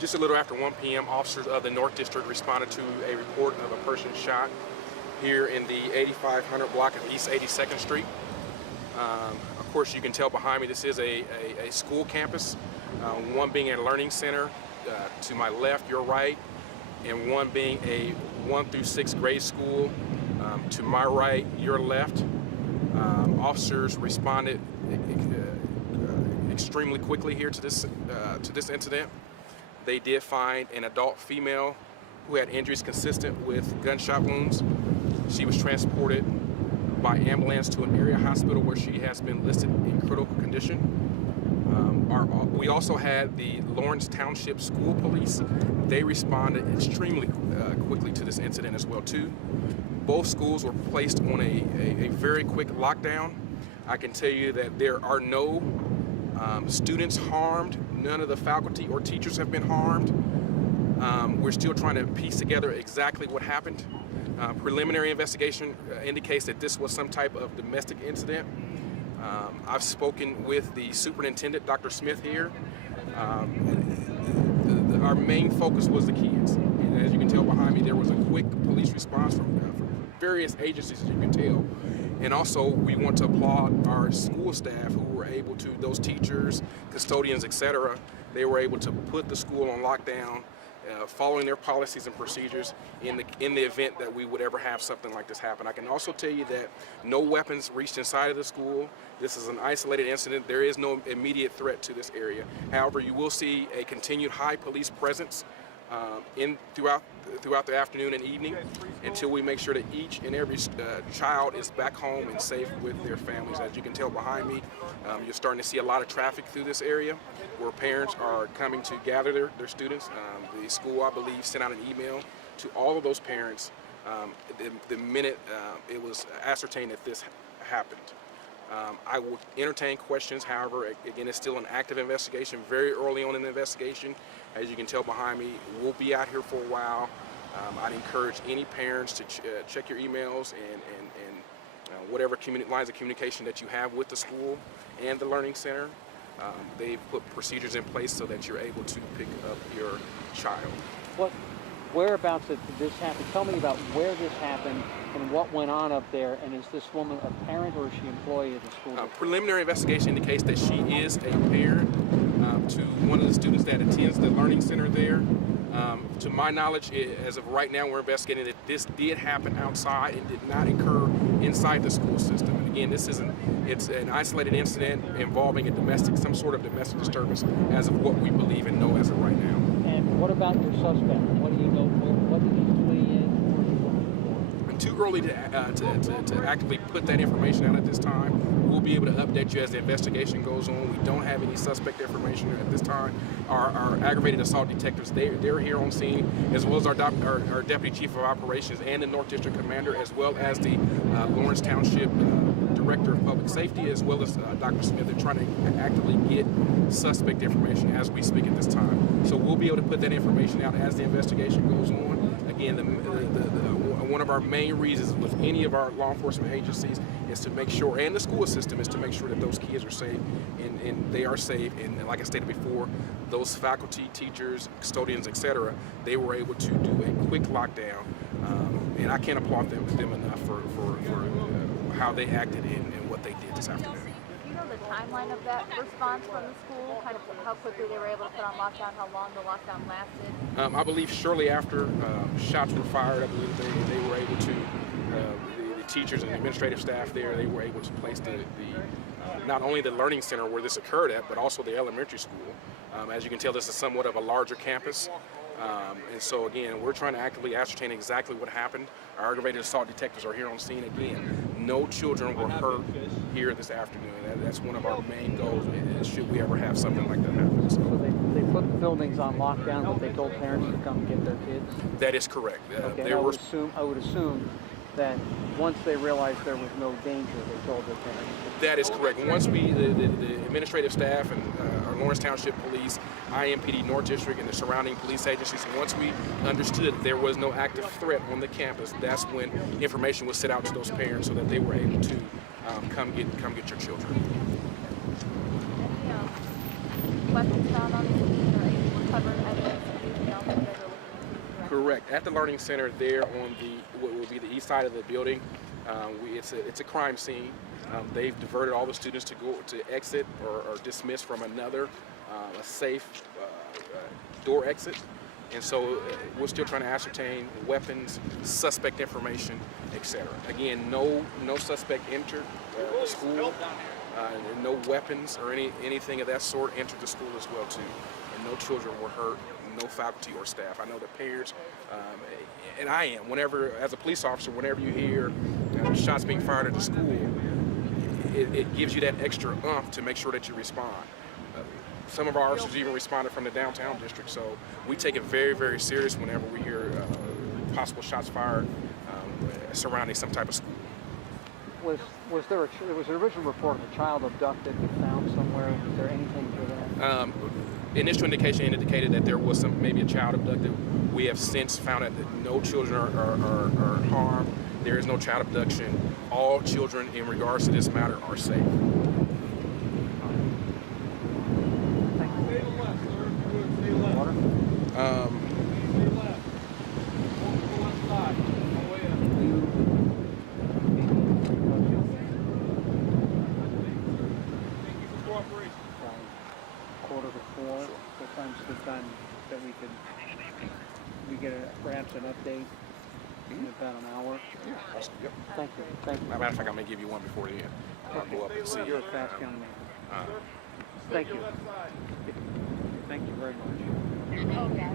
Just a little after 1 p.m., officers of the North District responded to a report of a person shot here in the 8500 block of East 82nd Street. Of course, you can tell behind me this is a school campus, one being a learning center to my left, your right, and one being a 1 through 6th grade school to my right, your left. Officers responded extremely quickly here to this incident. They did find an adult female who had injuries consistent with gunshot wounds. She was transported by ambulance to an area hospital where she has been listed in critical condition. We also had the Lawrence Township School Police. They responded extremely quickly to this incident as well too. Both schools were placed on a very quick lockdown. I can tell you that there are no students harmed. None of the faculty or teachers have been harmed. We're still trying to piece together exactly what happened. Preliminary investigation indicates that this was some type of domestic incident. I've spoken with the superintendent, Dr. Smith here. Our main focus was the kids. And as you can tell behind me, there was a quick police response from various agencies, as you can tell. And also, we want to applaud our school staff who were able to, those teachers, custodians, etc. They were able to put the school on lockdown, following their policies and procedures in the event that we would ever have something like this happen. I can also tell you that no weapons reached inside of the school. This is an isolated incident. There is no immediate threat to this area. However, you will see a continued high police presence throughout the afternoon and evening until we make sure that each and every child is back home and safe with their families. As you can tell behind me, you're starting to see a lot of traffic through this area where parents are coming to gather their students. The school, I believe, sent out an email to all of those parents the minute it was ascertained that this happened. I will entertain questions. However, again, it's still an active investigation, very early on in the investigation. As you can tell behind me, we'll be out here for a while. I'd encourage any parents to check your emails and whatever lines of communication that you have with the school and the learning center. They've put procedures in place so that you're able to pick up your child. Whereabouts did this happen? Tell me about where this happened and what went on up there, and is this woman a parent or is she employee of the school? Preliminary investigation indicates that she is a parent to one of the students that attends the learning center there. To my knowledge, as of right now, we're investigating that this did happen outside and did not occur inside the school system. And again, it's an isolated incident involving some sort of domestic disturbance as of what we believe and know as of right now. And what about your suspect? What do you know? What did he flee in? Too early to actively put that information out at this time. We'll be able to update you as the investigation goes on. We don't have any suspect information at this time. Our aggravated assault detectives, they're here on scene, as well as our Deputy Chief of Operations and the North District Commander, as well as the Lawrence Township Director of Public Safety, as well as Dr. Smith. They're trying to actively get suspect information as we speak at this time. So we'll be able to put that information out as the investigation goes on. Again, one of our main reasons with any of our law enforcement agencies is to make sure, and the school system is to make sure that those kids are safe and they are safe. And like I stated before, those faculty, teachers, custodians, etc., they were able to do a quick lockdown. And I can't applaud them enough for how they acted and what they did this afternoon. Do you know the timeline of that response from the school? Kind of how quickly they were able to put on lockdown, how long the lockdown lasted? I believe shortly after shots were fired, I believe they were able to, the teachers and the administrative staff there, they were able to place not only the learning center where this occurred at, but also the elementary school. As you can tell, this is somewhat of a larger campus. And so again, we're trying to actively ascertain exactly what happened. Our aggravated assault detectives are here on scene again. No children were hurt here this afternoon. That's one of our main goals, should we ever have something like that happen. So they put the buildings on lockdown, but they told parents to come get their kids? That is correct. Okay, I would assume that once they realized there was no danger, they told their parents. That is correct. And once the administrative staff and our Lawrence Township Police, IMPD North District, and the surrounding police agencies, once we understood that there was no active threat on the campus, that's when information was sent out to those parents so that they were able to come get your children. Any weapons found on the scene or any recovered evidence? Correct. At the Learning Center there on what will be the east side of the building, it's a crime scene. They've diverted all the students to go to exit or dismiss from another a safe door exit. And so we're still trying to ascertain weapons, suspect information, etc. Again, no suspect entered the school, no weapons or anything of that sort entered the school as well too, and no children were hurt, no faculty or staff. I know the parents, and I am. Whenever, as a police officer, whenever you hear shots being fired at the school, it gives you that extra oomph to make sure that you respond. Some of our officers even responded from the downtown district, so we take it very, very serious whenever we hear possible shots fired surrounding some type of school. Was there an original report of a child abducted and found somewhere? Was there anything to that? Initial indication indicated that there was maybe a child abducted. We have since found out that no children are harmed. There is no child abduction. All children, in regards to this matter, are safe. Sometimes the time that we get perhaps an update in about an hour. Yeah, awesome. Yep. Thank you. Thank you. As a matter of fact, I may give you one before the end. I'll go up and see. You're a fast young man. Thank you. Thank you very much. Oh, yeah.